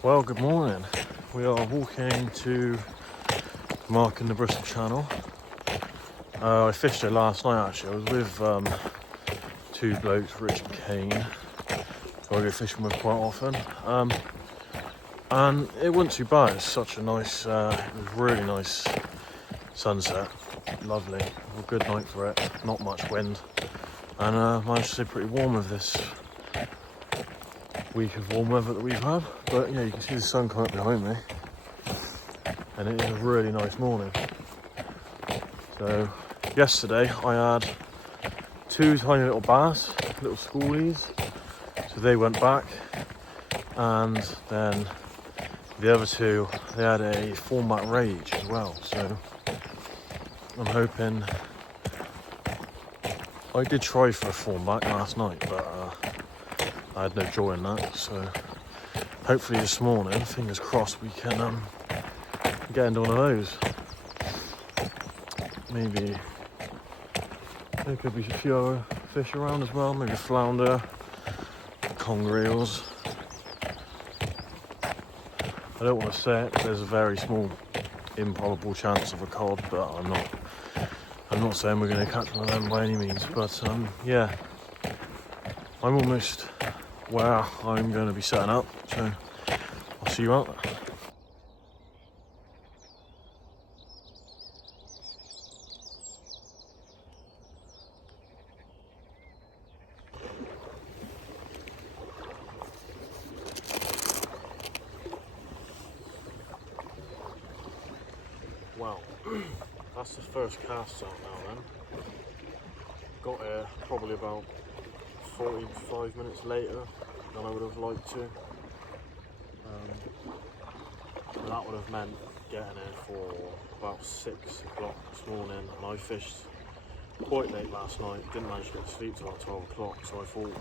Well, good morning. We are walking to mark in the Bristol Channel. I fished there last night actually. I was with two blokes, Rich and Kane, who I go fishing with quite often. And it wasn't too bad. It's such a nice, it was really nice sunset. Lovely. A good night for it. Not much wind. And managed to stay pretty warm with this week of warm weather that we've had. But yeah, you can see the sun coming up behind me. And it is a really nice morning. So yesterday I had two tiny little bass, little schoolies. So they went back, and then the other two, they had a thornback rage as well. So I'm hoping, I did try for a thornback last night, but I had no joy in that. So hopefully this morning, fingers crossed, we can get into one of those. Maybe there could be a few other fish around as well, maybe flounder, conger eels. I don't want to say it, there's a very small improbable chance of a cod, but I'm not saying we're going to catch one of them by any means. But yeah, I'm almost where I'm going to be setting up, so I'll see you out there. Well, that's the first cast out now then. Got here probably about 45 minutes later than I would have liked to. That would have meant getting here for about 6 o'clock this morning, and I fished quite late last night, didn't manage to get to sleep till about 12 o'clock, so I thought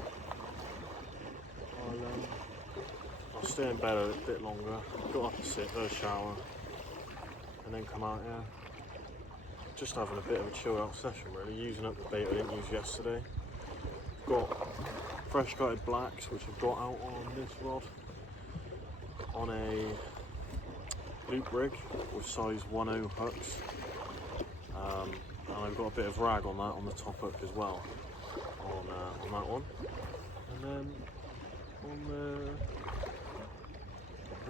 I'll stay in bed a bit longer, got up and sit, had a shower, and then come out here. Just having a bit of a chill out session really, using up the bait I didn't use yesterday. Got fresh gutted blacks, which I've got out on this rod on a loop rig with size 1/0 hooks, and I've got a bit of rag on that on the top hook as well on that one. And then on the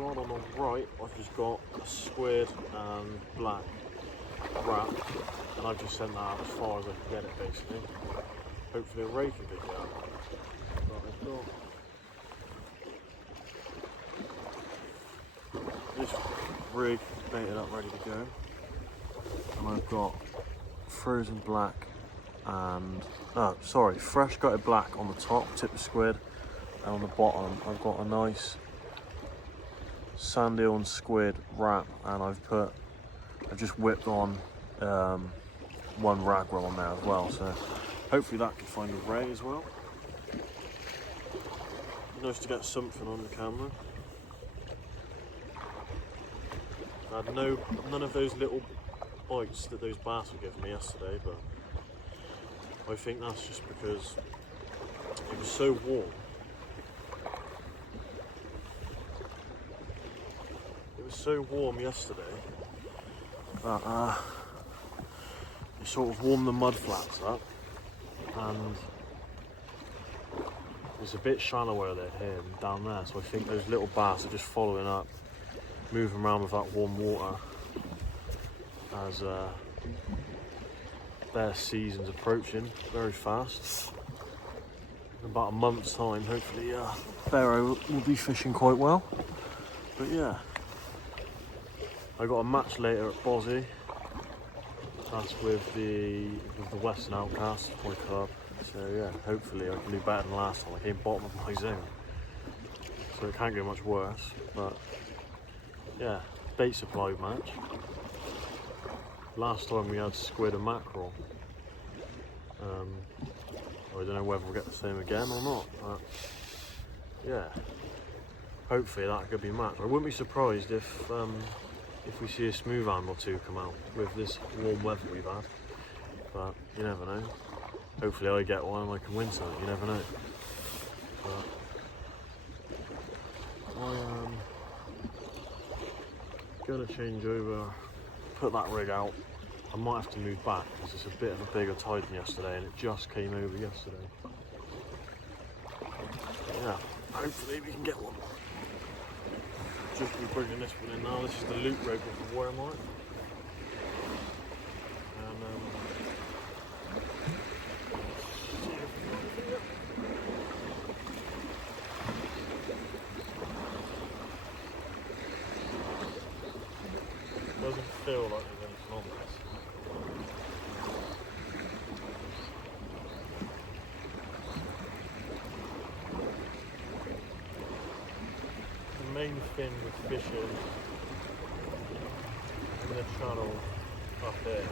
rod on the right, I've just got a squid and black wrap, and I've just sent that out as far as I can get it basically. Hopefully a ray can pick it up. But I've got this rig baited up ready to go, and I've got frozen black and fresh gutted black on the top, tip of squid, and on the bottom I've got a nice sand eel and squid wrap, and I've just whipped on one rag roll on there as well, so hopefully that can find a ray as well. Nice to get something on the camera. I had none of those little bites that those bass were giving me yesterday, but I think that's just because it was so warm. It was so warm yesterday that it sort of warmed the mud flats up, and it's a bit shallower there here than down there, so I think those little bass are just following up, moving around with that warm water as their season's approaching very fast. In about a month's time, hopefully Barrow will be fishing quite well. But yeah, I got a match later at Bozzy. That's with the Western Outcast, my club. So yeah, hopefully I can do better than last time. I came bottom of my zone, so it can't get much worse. But yeah, bait supply match. Last time we had squid and mackerel. I don't know whether we'll get the same again or not, but yeah, hopefully that could be matched. I wouldn't be surprised if we see a smooth animal too come out with this warm weather we've had, but you never know. Hopefully I get one and I can win something, you never know. But Gonna change over, put that rig out. I might have to move back because it's a bit of a bigger tide than yesterday and it just came over yesterday. Yeah, hopefully we can get one. Just be bringing this one in now. This is the loop rig with the worm on it. And doesn't feel like there's anything on this. The main thing with fishing in the channel up here,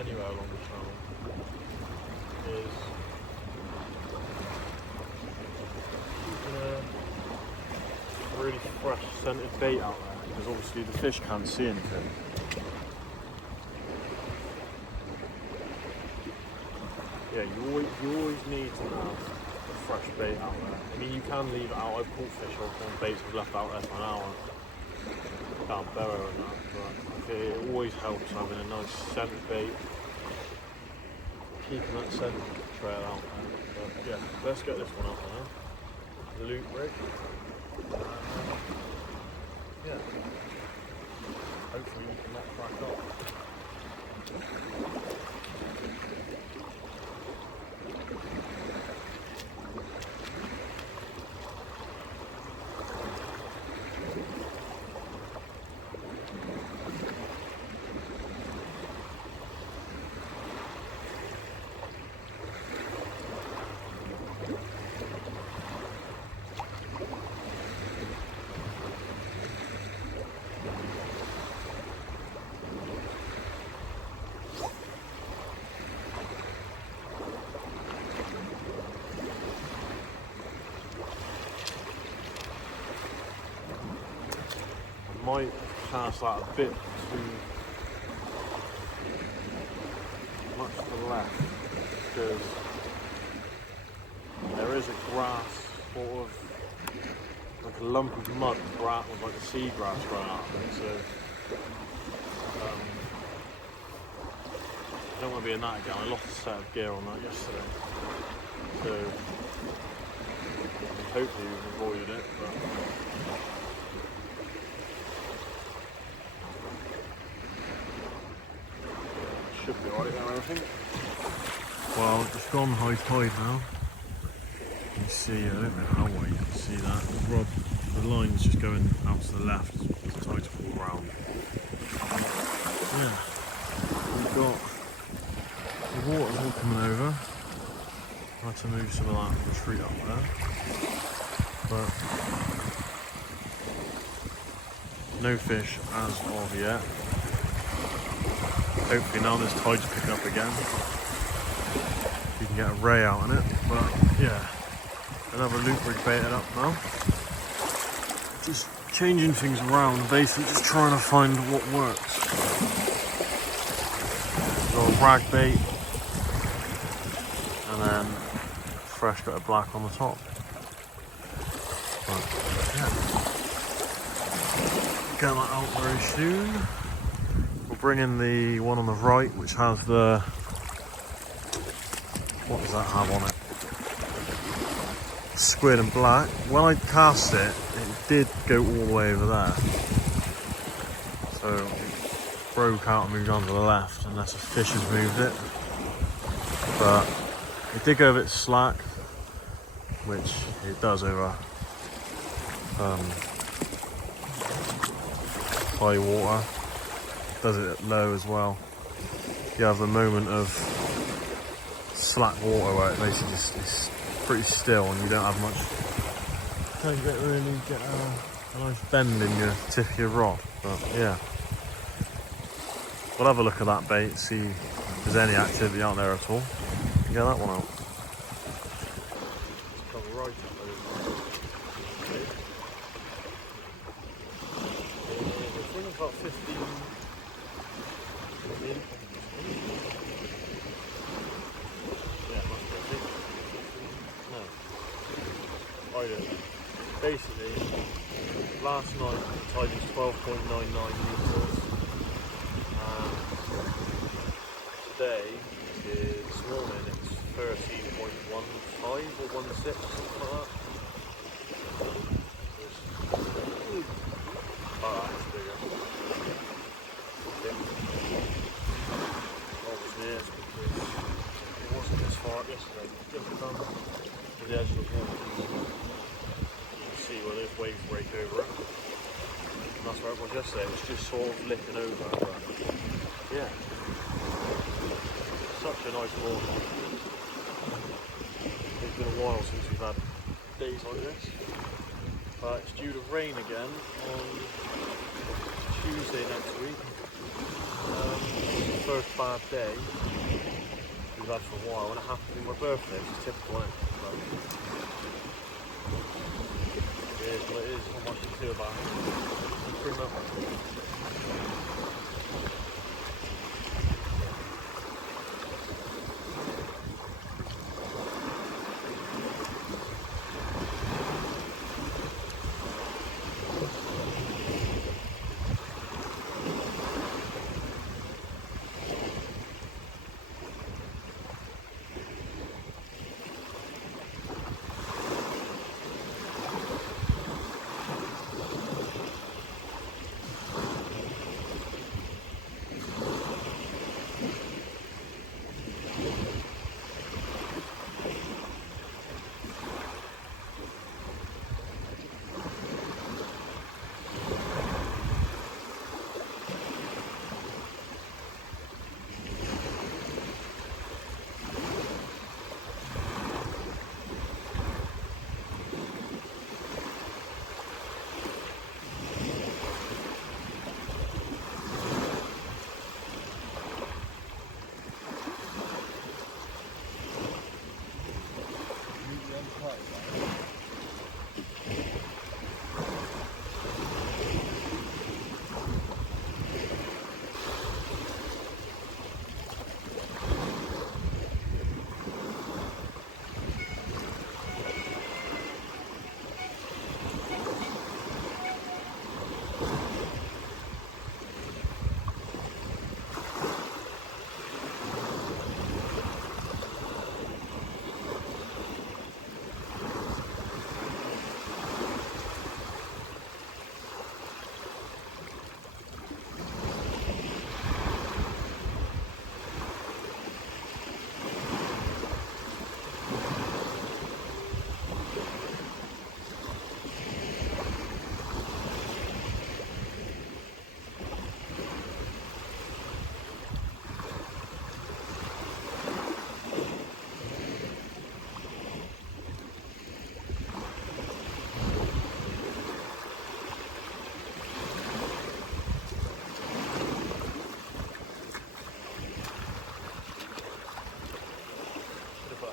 anywhere along the channel, is keeping a really fresh scented bait out there. Because obviously the fish can't see anything. Yeah, you always need to have a fresh bait out there. I mean, you can leave it out. I've caught fish on baits I've left out there for an hour down Barrow and that, but it always helps having a nice scented bait, keeping that scent trail out there. But yeah, let's get this one out now. The loop rig. Yeah, hopefully we can let crack up. Might cast that a bit too much to the left because there is a grass, sort of like a lump of mud grass with like a seagrass growing out of it, so I don't want to be in that again. I lost a set of gear on that yesterday, so hopefully we've avoided it, but should be alright there, I think. Well, it's gone high tide now. You can see, I don't know how well you can see that. The line's just going out to the left as the tide's all around. Yeah, we've got the water's all coming over. I had to move some of that retreat up there. But no fish as of yet. Hopefully now this tide's picking up again, you can get a ray out on it. But yeah, another loop rig baited up now. Just changing things around, basically just trying to find what works. Got a rag bait, and then fresh bit of black on the top. But yeah, get that out very soon. Bring in the one on the right, which has the, what does that have on it? Squid and black. When I cast it, it did go all the way over there. So it broke out and moved on to the left, unless a fish has moved it. But it did go a bit slack, which it does over high water. Does it at low as well. You have the moment of slack water where it basically just is pretty still and you don't have much, don't really get a nice bend in your tip of your rod. But yeah, we'll have a look at that bait, see if there's any activity out there at all, and get that one out. Let's come right up over. I think it's about 15. Yeah, it must be, I think. No. I don't know. Basically, last night the tide was 12.99 metres, and today, this morning, it's 13.15 or 16, something like that. Oh, that's bigger. Obviously, it's because it wasn't this far up yesterday. Just come to the edge of the water. You can see where those waves break over it. And that's where it was yesterday. It was just sort of licking over. But yeah, such a nice morning. It's been a while since we've had days like this. But it's due to rain again on Tuesday next week. It's the first bad day we've had for a while, and it happened to be my birthday, which is typical, isn't it? But it is what it is, not much to do about it. Pretty much.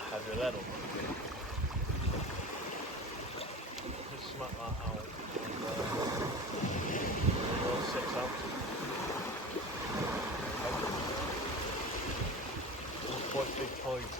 Heavier lead on. Just smack that out. And, 6 ounces. It's quite big tides.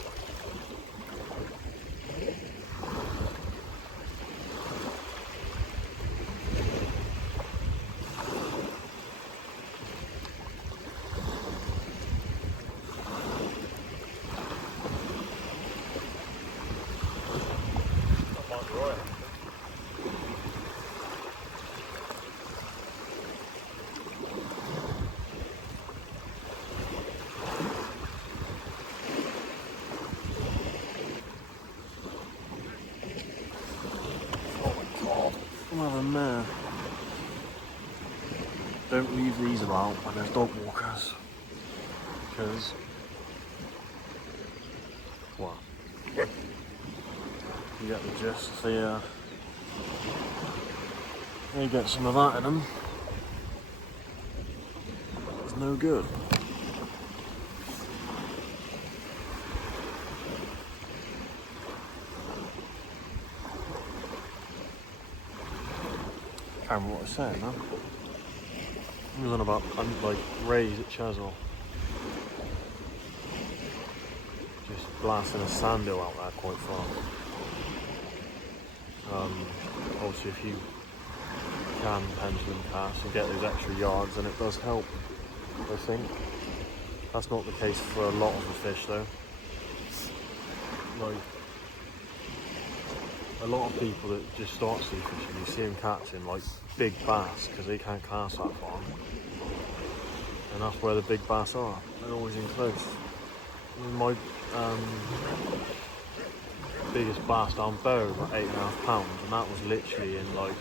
Well, man, don't leave these about when there's dog walkers, because, well, you get the gist. So yeah, you get some of that in them. It's no good. I can't remember what I was saying now. I was on about like rays at Chazwell. Just blasting a sandhill out there quite far. Obviously if you can pendulum cast and get those extra yards, and it does help, I think. That's not the case for a lot of the fish though. Like, a lot of people that just start sea fishing, you see them catching like big bass because they can't cast that far. And that's where the big bass are. They're always in close. I mean, my biggest bass down Bow was like 8.5 pounds, and that was literally in like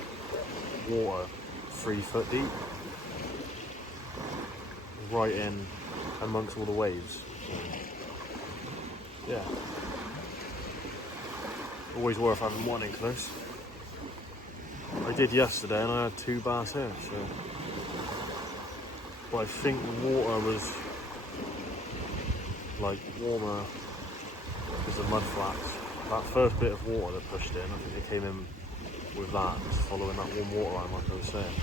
water 3 foot deep, right in amongst all the waves. So, yeah, always worth having one in close. I did yesterday and I had 2 bass here, so, but I think the water was like warmer because of mud flats. That first bit of water that pushed in, I think they came in with that, just following that warm water line like I was saying.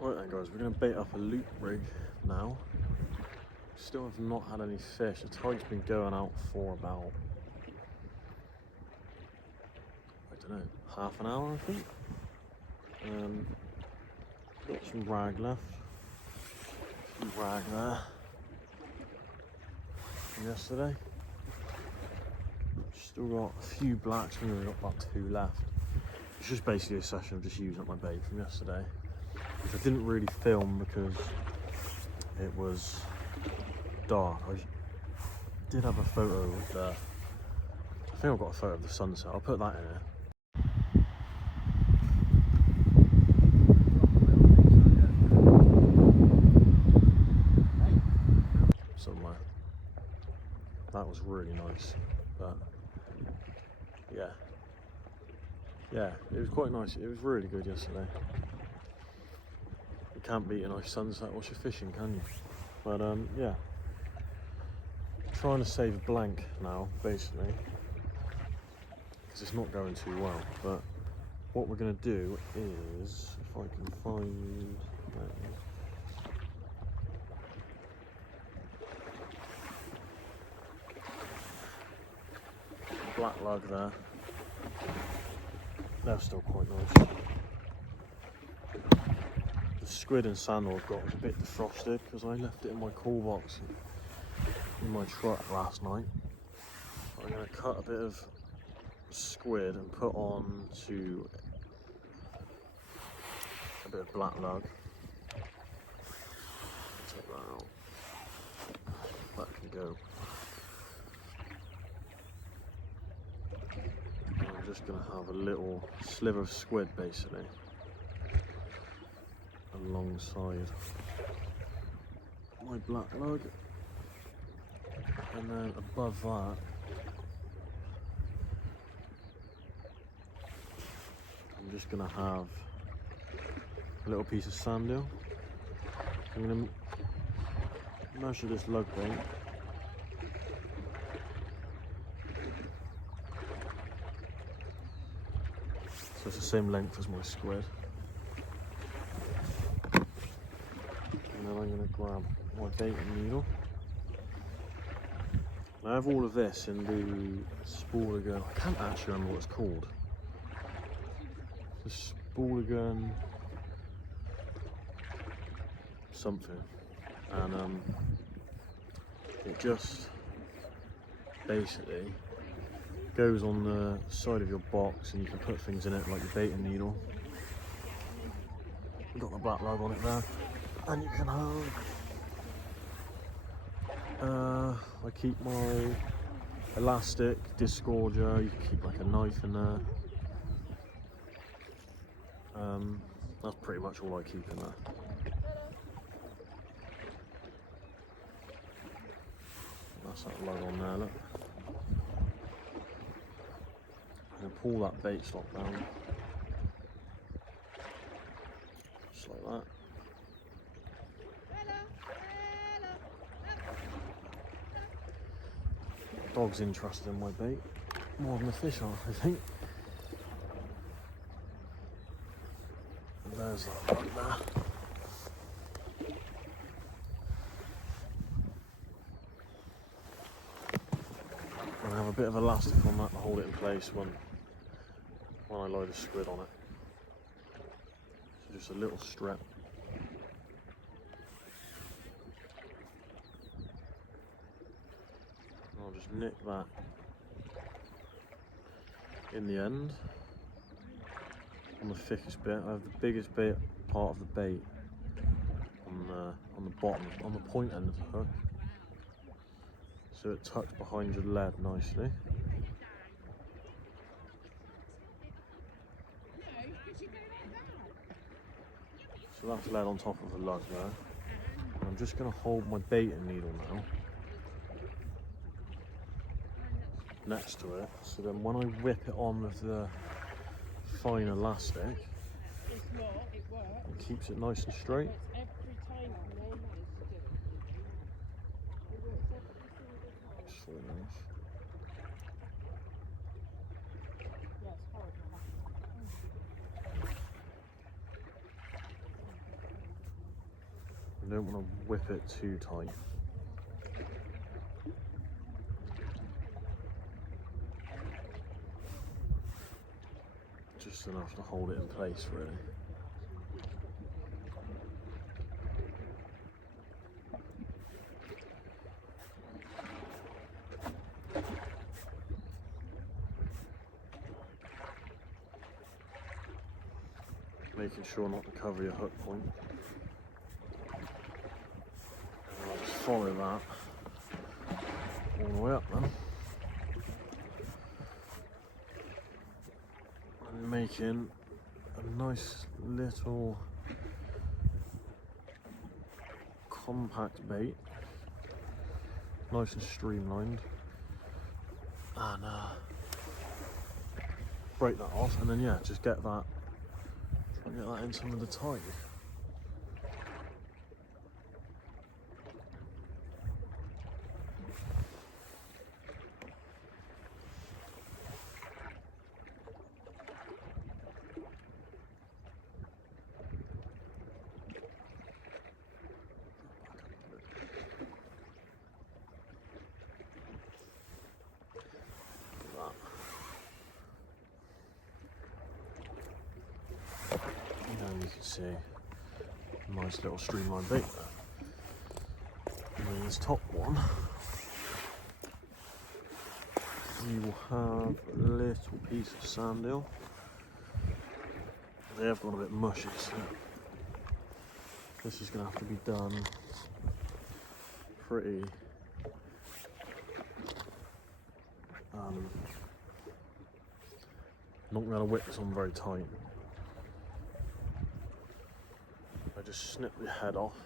Right then guys, we're going to bait up a loop rig now. Still have not had any fish. The tide's been going out for about, I don't know, half an hour I think. Got some rag left. Some rag there from yesterday. Still got a few blacks, and we've got about 2 left. It's just basically a session of just using up my bait from yesterday, which I didn't really film because it was dark. I did have a photo of the, I think I've got a photo of the sunset. I'll put that in there. Somewhere. That was really nice, but yeah, it was quite nice. It was really good yesterday. You can't beat a nice sunset whilst you're fishing, can you? But yeah, trying to save a blank now, basically, because it's not going too well. But what we're going to do is, if I can find, black lug there. They're still quite nice. The squid and sandal I've got was a bit defrosted because I left it in my cool box in my truck last night. I'm going to cut a bit of squid and put on to a bit of black lug. Take that out. That can go. I'm just going to have a little sliver of squid basically alongside my black lug, and then above that I'm just going to have a little piece of sand deal. I'm going to measure this lug bait. So it's the same length as my squid. And then I'm going to grab my baiting needle. I have all of this in the spooligan. I can't actually remember what it's called. The spooligan something. And it just basically goes on the side of your box, and you can put things in it like your baiting needle. You've got the black lug on it there, and you can have I keep my elastic disgorger. You can keep like a knife in there. That's pretty much all I keep in there. That's that lug on there, look. I'm going to pull that bait stock down, just like that. Dog's interested in my bait. more than the fish are, I think. And there's that one there. And I have a bit of elastic on that to hold it in place when I load a squid on it. So just a little strip. And I'll just nick that in the end on the thickest bit. I have the biggest bit part of the bait on the bottom, on the point end of the hook, so it tucks behind your lead nicely. So that's lead on top of the lug there. I'm just going to hold my baiting needle now next to it, so then when I whip it on with the fine elastic, it keeps it nice and straight. I don't want to whip it too tight. Just enough to hold it in place, really. Making sure not to cover your hook point. And I'll just follow that all the way up then. And making a nice little compact bait, nice and streamlined, and break that off, and then yeah, just get that into with the tide. And you can see a nice little streamlined bait there. And then this top one, you will have a little piece of sand eel. They have gone a bit mushy, so this is going to have to be done pretty not going to whip this on very tight. I just snip the head off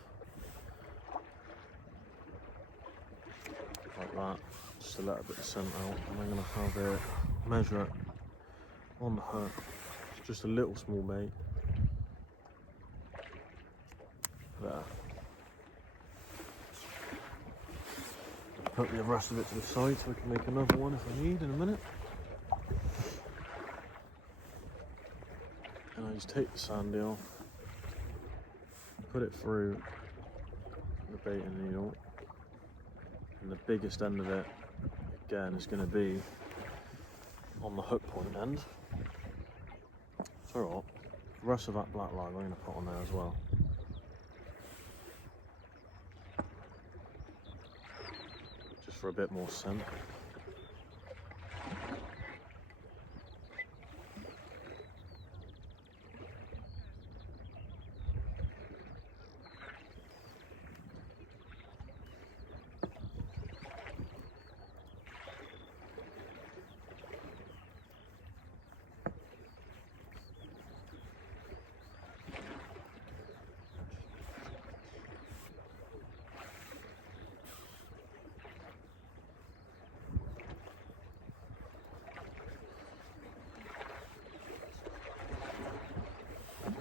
like that, just to let a bit of scent out, and I'm going to have it measure it on the hook. It's just a little small bait there. Hook the rest of it to the side so I can make another one if I need in a minute. And I just take the sand eel, put it through the baiting needle, and the biggest end of it again is going to be on the hook point end. So what, the rest of that black line I'm going to put on there as well. Just for a bit more scent.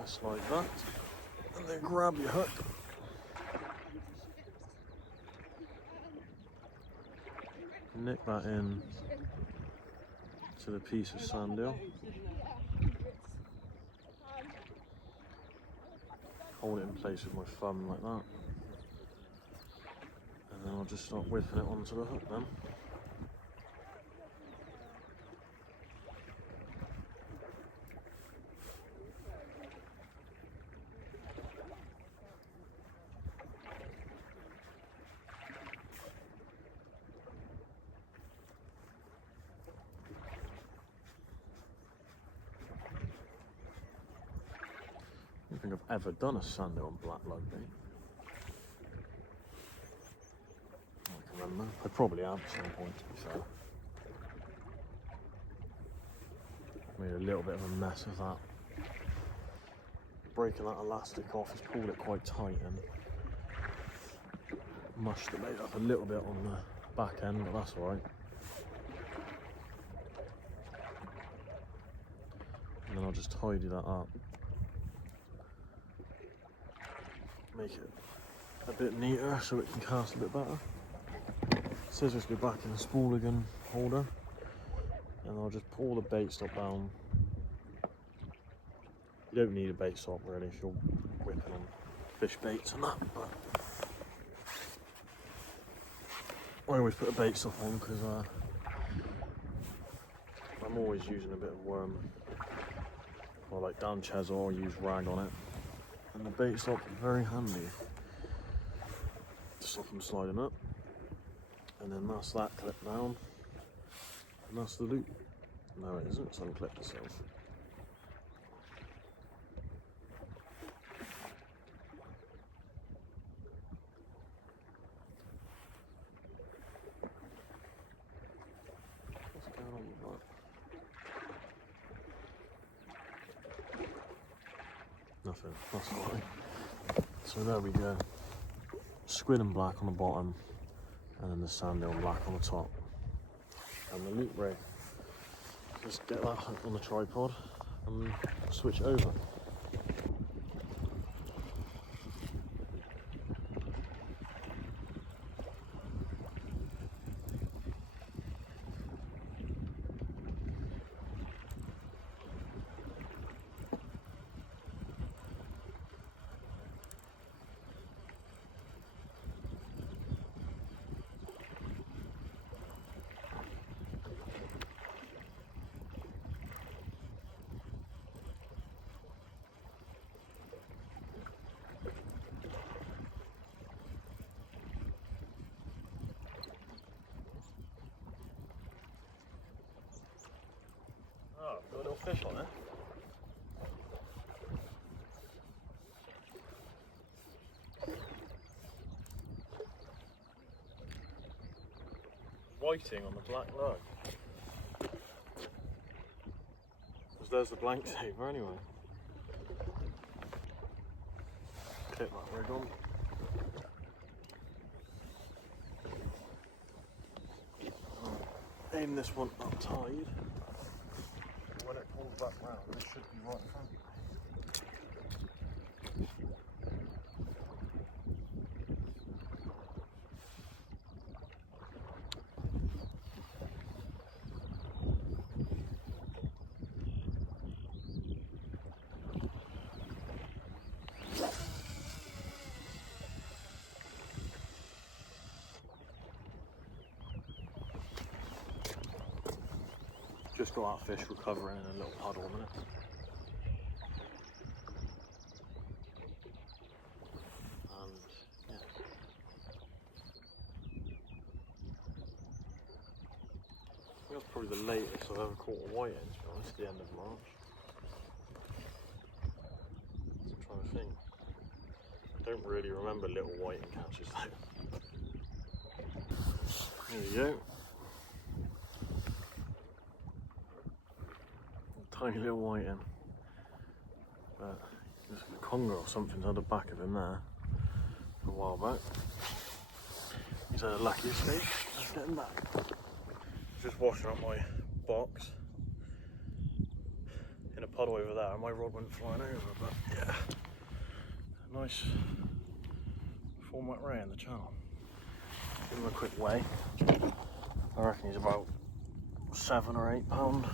Just like that, and then grab your hook, nick that in to the piece of sand hill. Hold it in place with my thumb like that. And then I'll just start whipping it onto the hook then. I don't think I've ever done a sand hill on black lug bait. I can remember. I probably have at some point, to be fair. Made a little bit of a mess of that. Breaking that elastic off has pulled it quite tight and mushed the bait up a little bit on the back end, but that's alright. And then I'll just tidy that up. Make it a bit neater so it can cast a bit better. Scissors go back in the spool again holder, and I'll just pull the bait stop down. You don't need a bait stop really if you're whipping on fish baits and that, but I always put a bait stop on because I'm always using a bit of worm, or like down Chesel, I'll use rag on it. And the bait stop is very handy to stop them sliding up. And then that's that clip down. And that's the loop. No it isn't, it's unclipped itself. What's going on with that? Nothing, that's fine. So there we go. Squid and black on the bottom, and then the sand hill black on the top. And the loop ray. Just get that hook on the tripod and switch over. Oh, got a little fish on it. Whiting on the black lug. Because there's the blank saver anyway. Clip that rig on. Aim this one up tide. When it pulls back round, it should be right in front of you. Just got that fish recovering in a little puddle a minute. And yeah. I think that's probably the latest I've ever caught a whiting, to be honest, the end of March. I'm trying to think. I don't really remember little whiting catches though. There you go. Tiny little whiting, but there's a conger or something's on the back of him there a while back. He's had a lucky escape. Let's get him back. Just washing up my box in a puddle over there. My rod went flying over, but yeah, nice format ray in the channel. Give him a quick weigh. I reckon he's about 7 or 8 pound.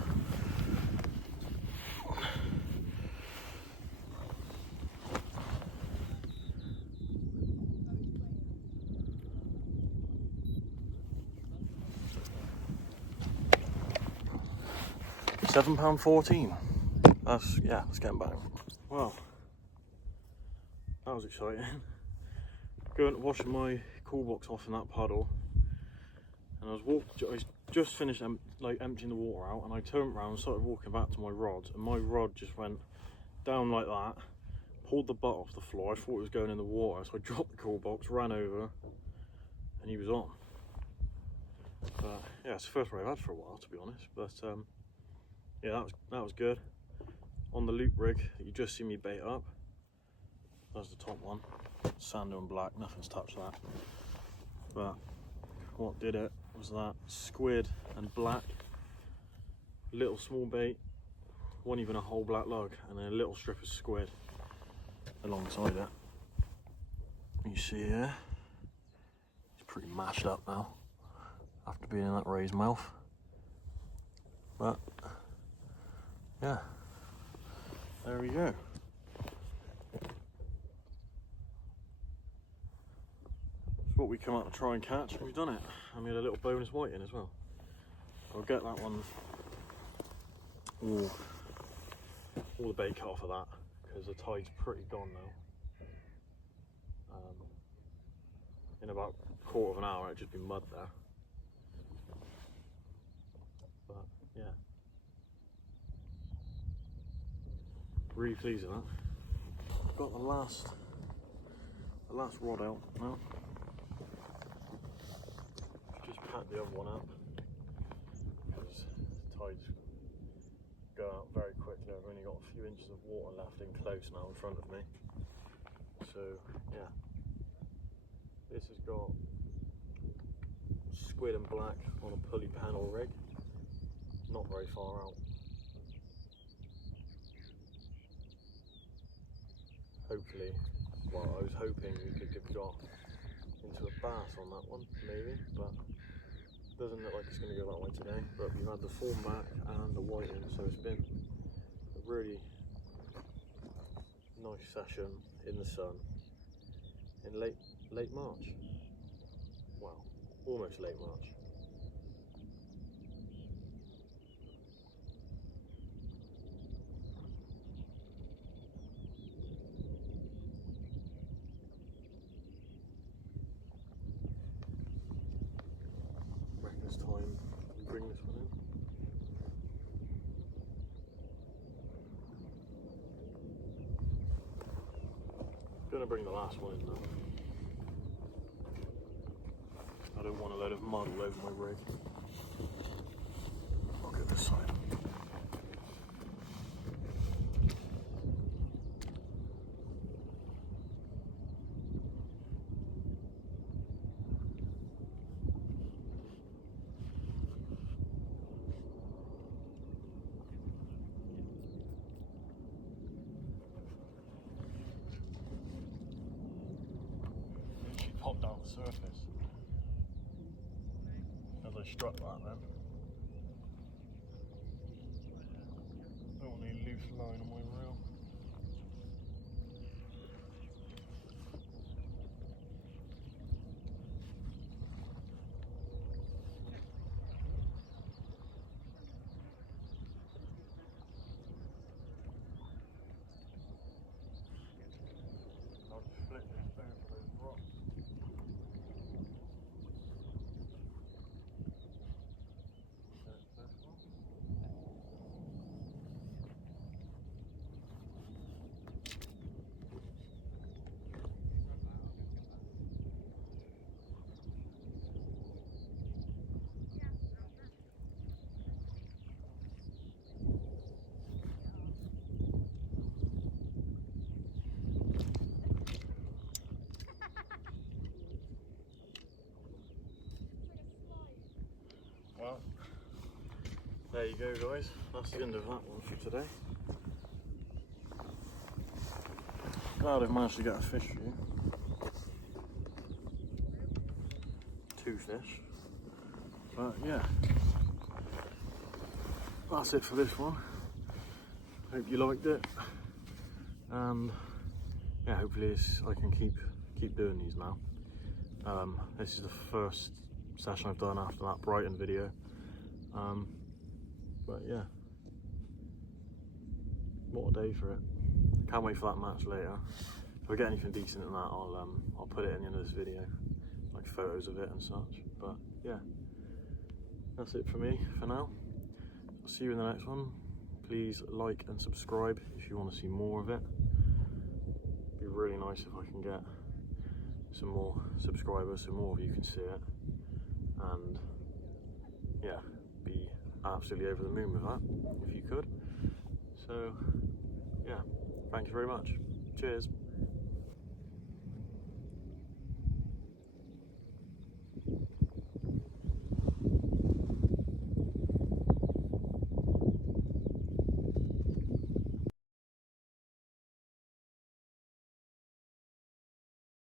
£7.14. That's, yeah, let's get back. Well, that was exciting. Going to washing my cool box off in that puddle, and I just finished emptying the water out, and I turned around and started walking back to my rod, and my rod just went down like that, pulled the butt off the floor. I thought it was going in the water, so I dropped the cool box, ran over, and he was on. But yeah, it's the first one I've had for a while, to be honest. But yeah, that was good. On the loop rig that you just see me bait up, that's the top one, Sando and black, nothing's touched that. But what did it was that squid and black, little small bait, wasn't even a whole black lug, and then a little strip of squid alongside it. You see here, it's pretty mashed up now after being in that raised mouth. But yeah, there we go. What we come out to try and catch, and we've done it, and we had a little bonus white in as well. I'll get that one, all the bait cut off of that, because the tide's pretty gone now. In about a quarter of an hour it'd just be mud there. But yeah, really pleased with that. Got the last rod out now. Just packed the other one up because the tide's going out very quickly. I've only got a few inches of water left in close now in front of me. So yeah, this has got squid and black on a pulley panel rig, not very far out. Hopefully, well, I was hoping we could have got into a bass on that one, maybe, but doesn't look like it's going to go that way today. But we've had the thornback and the white in, so it's been a really nice session in the sun in late March. Well, almost late March. Reckon it's time we bring this one in. Gonna bring the last one in now. I don't want a load of mud all over my rig. I'll go this side. She popped down the surface as I struck that then. Don't want any loose line on my reel. I'll just flip this over those rocks. Well, there you go guys, that's the end of that one for today. Glad I've managed to get a fish for you. 2 fish. But yeah, that's it for this one. Hope you liked it. Yeah, hopefully I can keep doing these now. This is the first session I've done after that Brighton video. But yeah, what a day for it. Can't wait for that match later. If I get anything decent in that, I'll put it in the end of this video, like photos of it and such. But yeah, that's it for me for now. I'll see you in the next one. Please like and subscribe if you want to see more of it. It'd be really nice if I can get some more subscribers so more of you can see it, and yeah, be absolutely over the moon with that if you could. So yeah, thank you very much. Cheers.